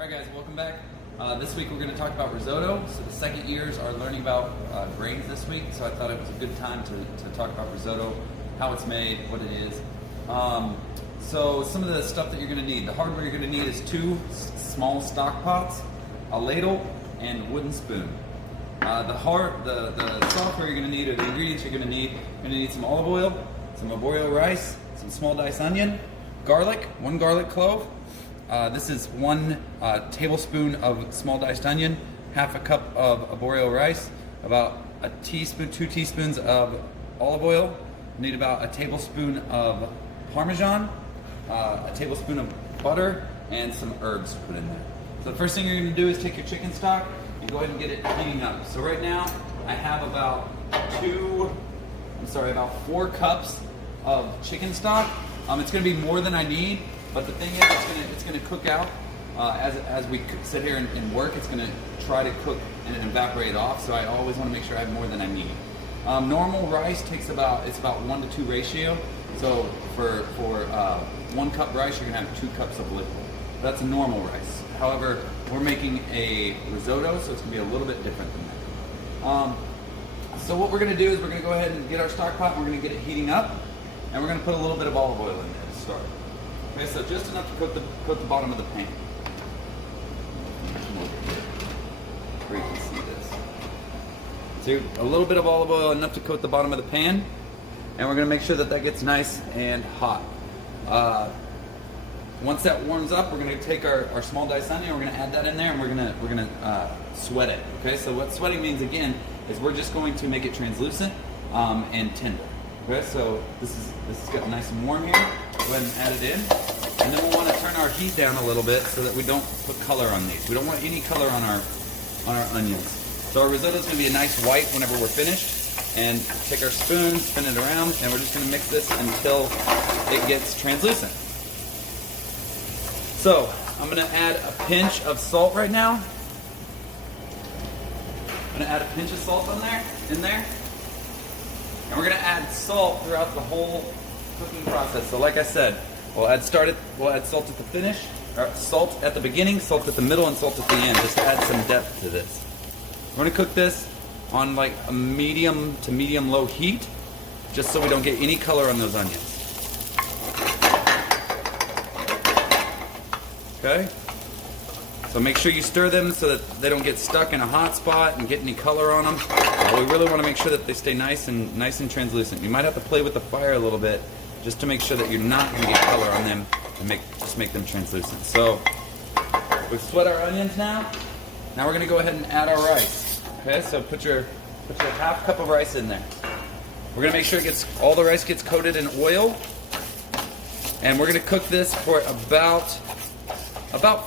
Alright guys, welcome back. This week we're going to talk about risotto. So the second years are learning about grains this week, so I thought it was a good time to talk about risotto, how it's made, what it is. So some of the stuff that you're going to need. The hardware you're going to need is 2 small stock pots, a ladle, and a wooden spoon. The software you're going to need, or the ingredients you're going to need some olive oil, some arborio rice, some small diced onion, garlic, 1 garlic clove. This is 1 tablespoon of small diced onion, half a cup of arborio rice, about a teaspoon, 2 teaspoons of olive oil. Need about a tablespoon of Parmesan, a tablespoon of butter, and some herbs to put in there. So the first thing you're going to do is take your chicken stock and go ahead and get it heating up. So right now I have about 4 cups of chicken stock. It's going to be more than I need, but the thing is it's going to cook out as we sit here and work. It's going to try to cook and evaporate off, so I always want to make sure I have more than I need. Normal rice takes about 1 to 2 ratio. So for 1 cup rice, you're going to have 2 cups of liquid. That's normal rice. However, we're making a risotto, so it's going to be a little bit different than that. So what we're going to do is we're going to go ahead and get our stock pot, and we're going to get it heating up, and we're going to put a little bit of olive oil in there to start. Okay, so just enough to coat the bottom of the pan. Where you can see this. So a little bit of olive oil, enough to coat the bottom of the pan, and we're going to make sure that gets nice and hot. Once that warms up, we're going to take our small diced onion, we're going to add that in there, and we're going to sweat it. Okay, so what sweating means again is we're just going to make it translucent and tender. Okay, so this is got nice and warm here. Go ahead and add it in, and then we'll want to turn our heat down a little bit so that we don't put color on these. We don't want any color on our onions. So our risotto is going to be a nice white whenever we're finished. And take our spoon, spin it around, and we're just going to mix this until it gets translucent. So I'm going to add a pinch of salt right now. I'm going to add a pinch of salt in there. And we're going to add salt throughout the whole cooking process. So like I said, we'll add salt at the finish, or salt at the beginning, salt at the middle, and salt at the end, just to add some depth to this. We're going to cook this on like a medium to medium low heat, just so we don't get any color on those onions. Okay? So make sure you stir them so that they don't get stuck in a hot spot and get any color on them. We really want to make sure that they stay nice and translucent. You might have to play with the fire a little bit just to make sure that you're not going to get color on them and just make them translucent. So we've sweat our onions now. Now we're going to go ahead and add our rice. Okay, so put your half cup of rice in there. We're going to make sure all the rice gets coated in oil, and we're going to cook this for about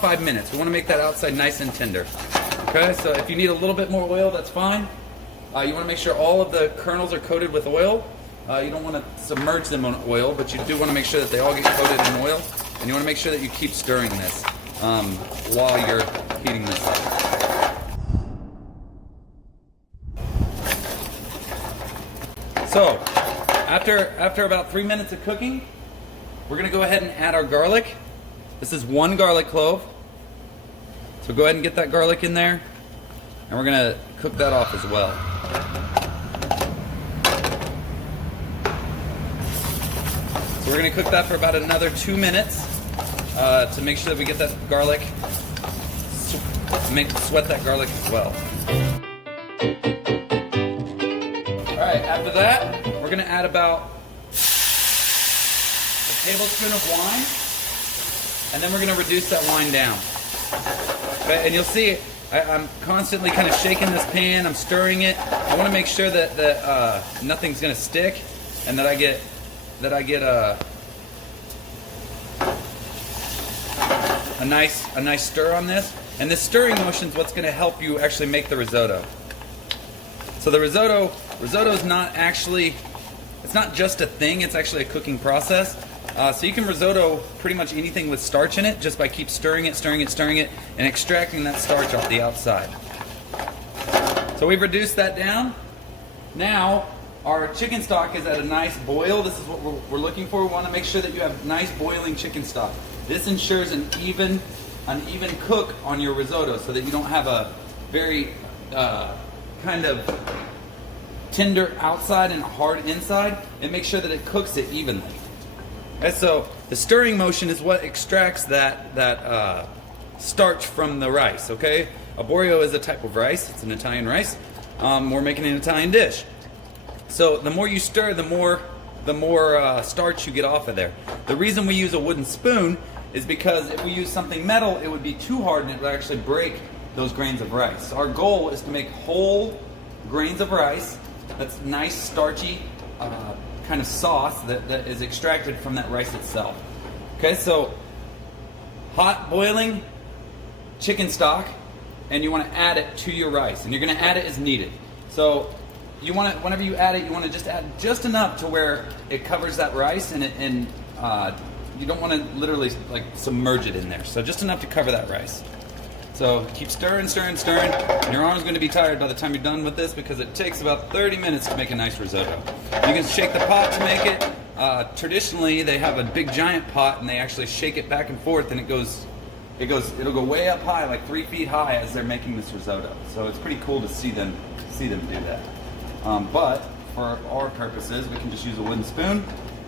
5 minutes. We want to make that outside nice and tender. Okay, so if you need a little bit more oil, that's fine. You want to make sure all of the kernels are coated with oil. You don't want to submerge them in oil, but you do want to make sure that they all get coated in oil, and you want to make sure that you keep stirring this while you're heating this up. So, after about 3 minutes of cooking, we're going to go ahead and add our garlic. This is 1 garlic clove. So go ahead and get that garlic in there, and we're going to cook that off as well. So we're going to cook that for about another 2 minutes to make sure that we get that garlic, sweat that garlic as well. Alright, after that, we're going to add about a tablespoon of wine, and then we're going to reduce that wine down. Okay, and you'll see I'm constantly kind of shaking this pan, I'm stirring it. I want to make sure that nothing's going to stick, and that I get a nice stir on this. And this stirring motion is what's going to help you actually make the risotto. So the risotto is not actually, it's not just a thing, it's actually a cooking process. So you can risotto pretty much anything with starch in it just by keep stirring it, and extracting that starch off the outside. So we've reduced that down. Now our chicken stock is at a nice boil. This is what we're looking for. We want to make sure that you have nice boiling chicken stock. This ensures an even an even cook on your risotto so that you don't have a very kind of tender outside and hard inside, and make sure that it cooks it evenly. Okay, so the stirring motion is what extracts that starch from the rice. Okay, arborio is a type of rice. It's an Italian rice. We're making an Italian dish. So the more you stir, the more starch you get off of there. The reason we use a wooden spoon is because if we use something metal, it would be too hard and it would actually break those grains of rice. So our goal is to make whole grains of rice that's nice, starchy kind of sauce that is extracted from that rice itself. Okay, so hot boiling chicken stock, and you want to add it to your rice, and you're going to add it as needed. So you want to, whenever you add it, you want to just add just enough to where it covers that rice, and you don't want to literally like submerge it in there. So just enough to cover that rice. So keep stirring, stirring, stirring. And your arm's going to be tired by the time you're done with this because it takes about 30 minutes to make a nice risotto. You can shake the pot to make it. Traditionally, they have a big giant pot and they actually shake it back and forth, and it'll go way up high, like 3 feet high, as they're making this risotto. So it's pretty cool to see them do that. But for our purposes, we can just use a wooden spoon.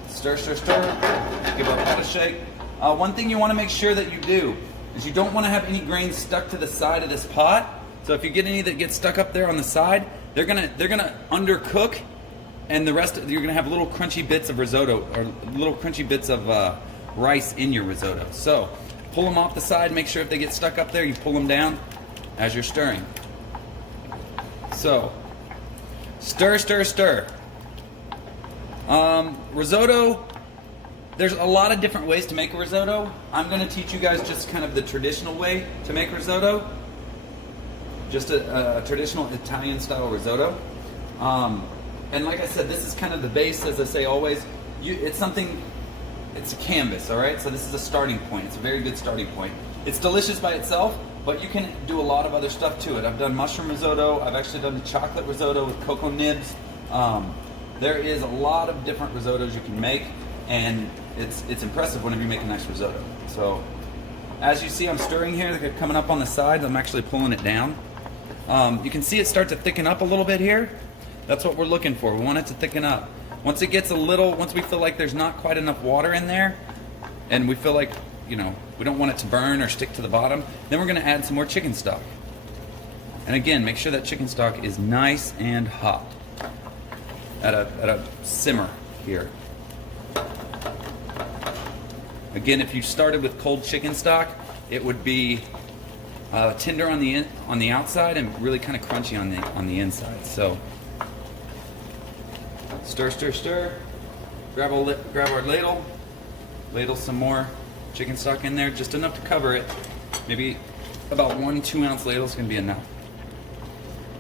Stir, stir, stir. Give our pot a shake. One thing you want to make sure that you do is you don't want to have any grains stuck to the side of this pot. So if you get any that get stuck up there on the side, they're gonna undercook, and the rest you're gonna have little crunchy bits of risotto or little crunchy bits of rice in your risotto. So pull them off the side. Make sure if they get stuck up there, you pull them down as you're stirring. So stir, stir, stir. Risotto. There's a lot of different ways to make a risotto. I'm going to teach you guys just kind of the traditional way to make risotto. Just a traditional Italian style risotto. And like I said, this is kind of the base, as I say always. It's a canvas, all right? So this is a starting point. It's a very good starting point. It's delicious by itself, but you can do a lot of other stuff to it. I've done mushroom risotto. I've actually done the chocolate risotto with cocoa nibs. There is a lot of different risottos you can make, and it's impressive whenever you make a nice risotto. So as you see, I'm stirring here. They're coming up on the sides. I'm actually pulling it down. You can see it start to thicken up a little bit here. That's what we're looking for. We want it to thicken up. Once it gets once we feel like there's not quite enough water in there, and we feel like, we don't want it to burn or stick to the bottom, then we're going to add some more chicken stock. And again, make sure that chicken stock is nice and hot at a simmer here. Again, if you started with cold chicken stock, it would be tender on the outside and really kind of crunchy on the inside. So stir, stir, stir. Grab our ladle some more chicken stock in there, just enough to cover it. Maybe about 1 2-ounce ladle is going to be enough.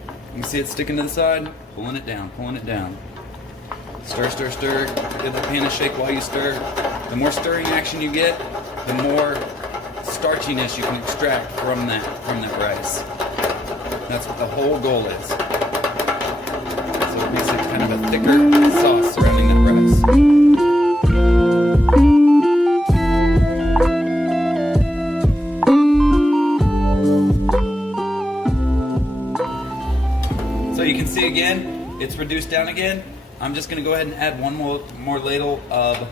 You can see it sticking to the side, pulling it down, pulling it down. Stir, stir, stir. Give the pan a shake while you stir. The more stirring action you get, the more starchiness you can extract from that rice. That's what the whole goal is. So it makes it kind of a thicker sauce surrounding that rice. So you can see again, it's reduced down again. I'm just going to go ahead and add one more ladle of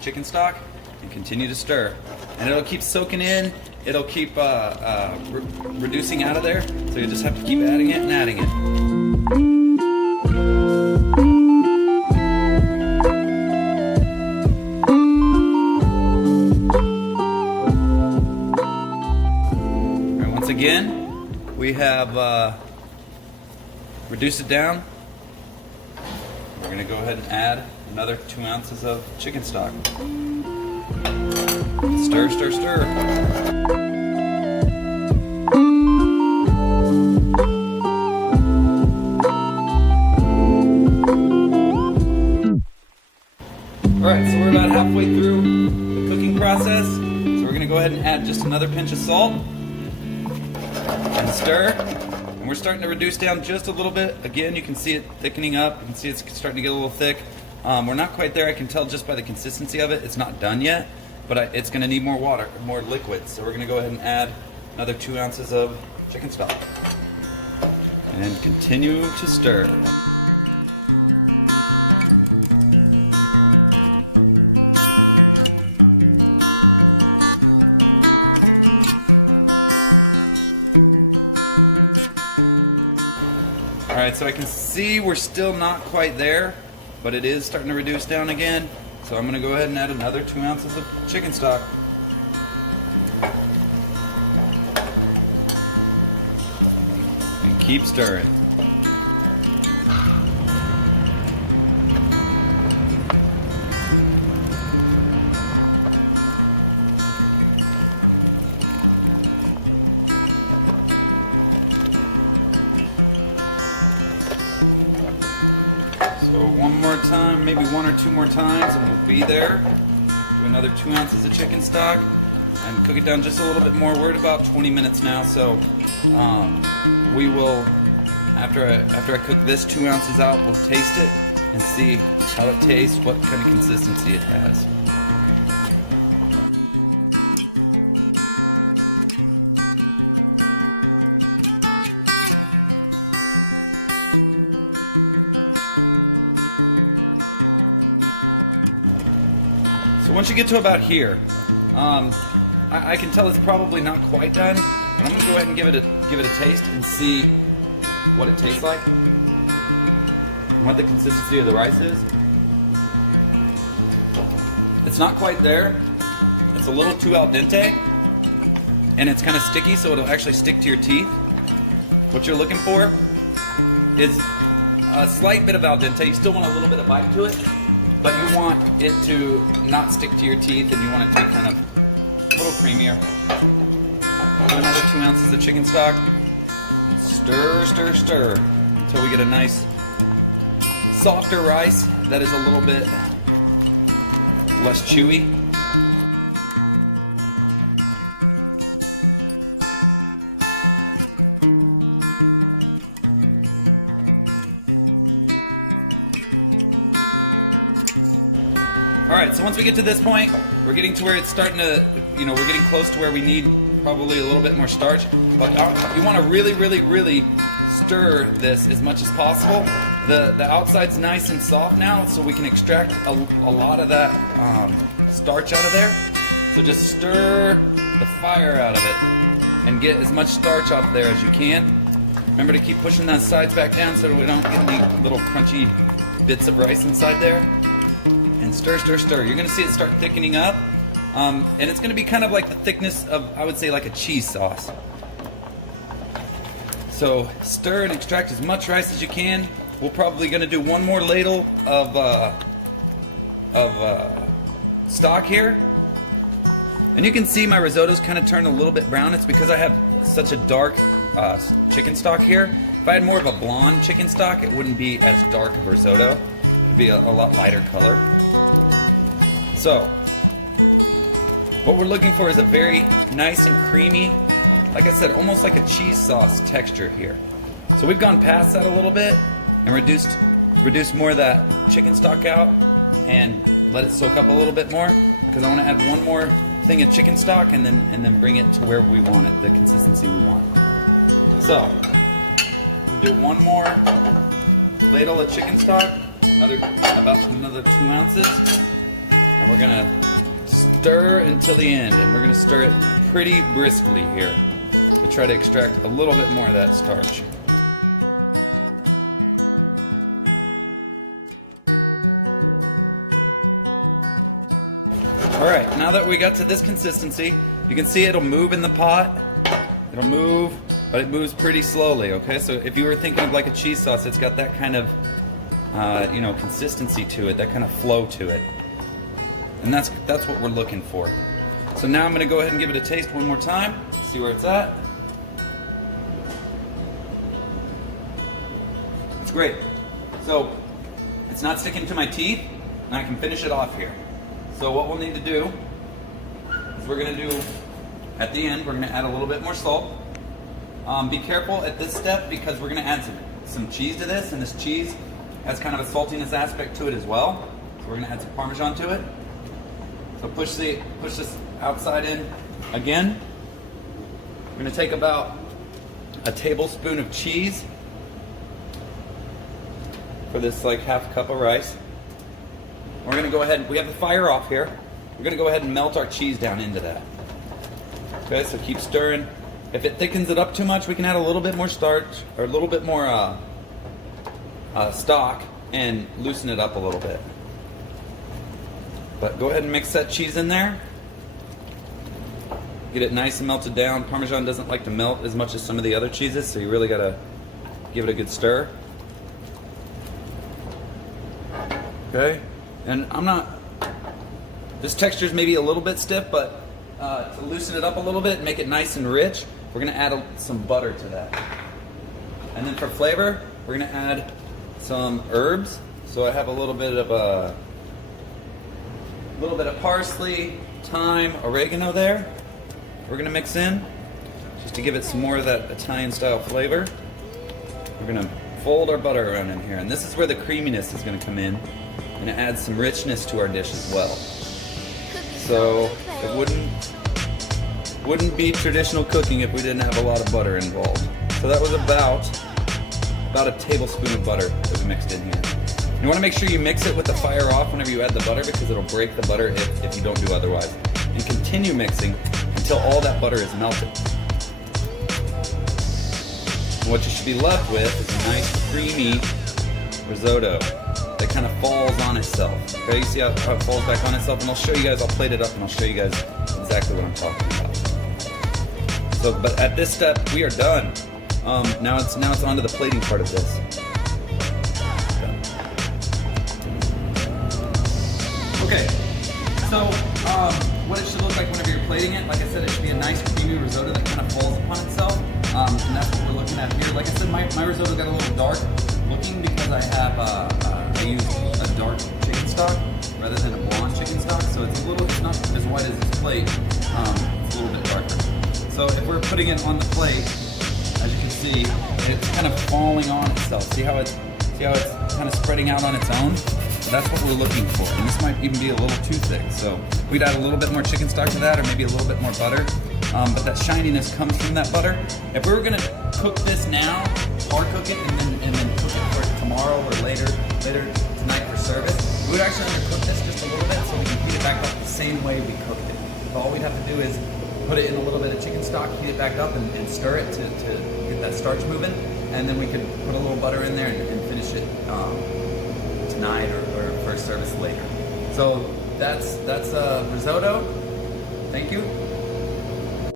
chicken stock and continue to stir. And it'll keep soaking in, it'll keep reducing out of there, so you just have to keep adding it and adding it. All right, once again, we have reduced it down. We're going to go ahead and add another 2 ounces of chicken stock. Stir, stir, stir. Alright, so we're about halfway through the cooking process. So we're going to go ahead and add just another pinch of salt. And stir. And we're starting to reduce down just a little bit. Again, you can see it thickening up. You can see it's starting to get a little thick. We're not quite there. I can tell just by the consistency of it. It's not done yet. but it's gonna need more water, more liquid. So we're gonna go ahead and add another 2 ounces of chicken stock. And continue to stir. Alright, so I can see we're still not quite there, but it is starting to reduce down again. So I'm going to go ahead and add another 2 ounces of chicken stock. And keep stirring. So one more time, maybe 1 or 2 more times, and we'll be there. Do another 2 ounces of chicken stock and cook it down just a little bit more. We're at about 20 minutes now, so we will, after I cook this 2 ounces out, we'll taste it and see how it tastes, what kind of consistency it has. So once you get to about here, I can tell it's probably not quite done, but I'm gonna go ahead and give it a taste and see what it tastes like and what the consistency of the rice is. It's not quite there. It's a little too al dente, and it's kind of sticky, so it'll actually stick to your teeth. What you're looking for is a slight bit of al dente. You still want a little bit of bite to it, but you want it to not stick to your teeth, and you want it to be kind of a little creamier. Put another 2 ounces of chicken stock, and stir, stir, stir, until we get a nice, softer rice that is a little bit less chewy. Alright, so once we get to this point, we're getting to where it's starting to, we're getting close to where we need probably a little bit more starch. But you want to really, really, really stir this as much as possible. The outside's nice and soft now, so we can extract a lot of that starch out of there. So just stir the fire out of it and get as much starch off there as you can. Remember to keep pushing those sides back down so we don't get any little crunchy bits of rice inside there. And stir, stir, stir. You're going to see it start thickening up. And it's going to be kind of like the thickness of, I would say, like a cheese sauce. So stir and extract as much rice as you can. We're probably going to do one more ladle of stock here. And you can see my risotto's kind of turned a little bit brown. It's because I have such a dark chicken stock here. If I had more of a blonde chicken stock, it wouldn't be as dark of risotto. It'd be a lot lighter color. So, what we're looking for is a very nice and creamy, like I said, almost like a cheese sauce texture here. So we've gone past that a little bit and reduced more of that chicken stock out and let it soak up a little bit more, because I want to add one more thing of chicken stock and then bring it to where we want it, the consistency we want. So, we'll do one more ladle of chicken stock, about another 2 ounces. And we're going to stir until the end, and we're going to stir it pretty briskly here to try to extract a little bit more of that starch. Alright, now that we got to this consistency, you can see it'll move in the pot. It'll move, but it moves pretty slowly, okay? So if you were thinking of like a cheese sauce, it's got that kind of, consistency to it, that kind of flow to it. And that's what we're looking for. So now I'm going to go ahead and give it a taste one more time, see where it's at. It's great. So it's not sticking to my teeth, and I can finish it off here. So what we'll need to do is we're going to do, at the end, we're going to add a little bit more salt. Be careful at this step, because we're going to add some cheese to this, and this cheese has kind of a saltiness aspect to it as well. So we're going to add some Parmesan to it. So push this outside in again. I'm gonna take about a tablespoon of cheese for this like half cup of rice. We're gonna go ahead, we have the fire off here. We're gonna go ahead and melt our cheese down into that. Okay, so keep stirring. If it thickens it up too much, we can add a little bit more starch or a little bit more stock and loosen it up a little bit. But go ahead and mix that cheese in there. Get it nice and melted down. Parmesan doesn't like to melt as much as some of the other cheeses, so you really gotta give it a good stir. Okay, and this texture's maybe a little bit stiff, but to loosen it up a little bit and make it nice and rich, we're gonna add some butter to that. And then for flavor, we're gonna add some herbs. So I have a little bit of parsley, thyme, oregano there. We're gonna mix in just to give it some more of that Italian style flavor. We're gonna fold our butter around in here, and this is where the creaminess is gonna come in and add some richness to our dish as well. So it wouldn't be traditional cooking if we didn't have a lot of butter involved. So that was about a tablespoon of butter that we mixed in here. You want to make sure you mix it with the fire off whenever you add the butter, because it'll break the butter if you don't do otherwise. And continue mixing until all that butter is melted. And what you should be left with is a nice creamy risotto that kind of falls on itself. Okay, you see how it falls back on itself? And I'll show you guys, I'll plate it up and I'll show you guys exactly what I'm talking about. So, but at this step, we are done. Now it's on to the plating part of this. Okay, so what it should look like whenever you're plating it, like I said, it should be a nice creamy risotto that kind of falls upon itself, and that's what we're looking at here. Like I said, my risotto got a little dark looking because I used a dark chicken stock rather than a blonde chicken stock, so it's not as white as this plate, it's a little bit darker. So if we're putting it on the plate, as you can see, it's kind of falling on itself. See how it's kind of spreading out on its own? That's what we're looking for, and this might even be a little too thick. So we'd add a little bit more chicken stock to that, or maybe a little bit more butter. But that shininess comes from that butter. If we were gonna cook this now, or cook it and then cook it for tomorrow or later tonight for service, we would actually undercook this just a little bit so we can heat it back up the same way we cooked it. So all we'd have to do is put it in a little bit of chicken stock, heat it back up, and stir it to get that starch moving, and then we could put a little butter in there and finish it tonight or for service later. So that's risotto. Thank you.